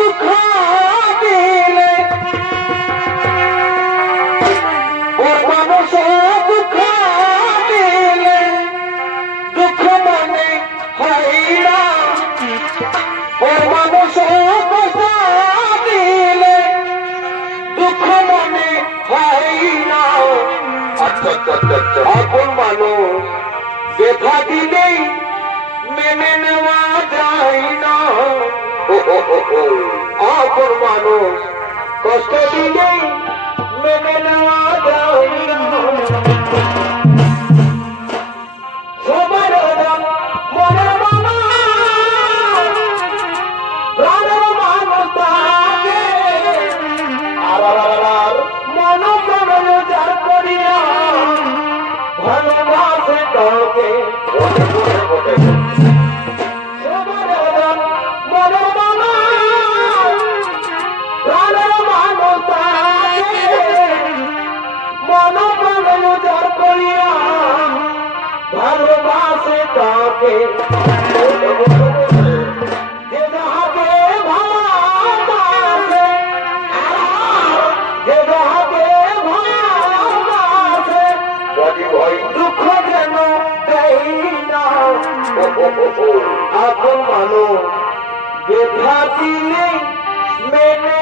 দুঃখ দিলে ওর মানুষ দুঃখ দিলে দুঃখ মনে না ওর মানুষ দিলে দুঃখ মনে না আচ্ছা আপন মানুষ ব্যথা দিলেই মেনে নেওয়া যায় ও। আপন মানুষ। কষ্ট দিলেই বাজি ভাই দুঃখ যেন দিলে মেনে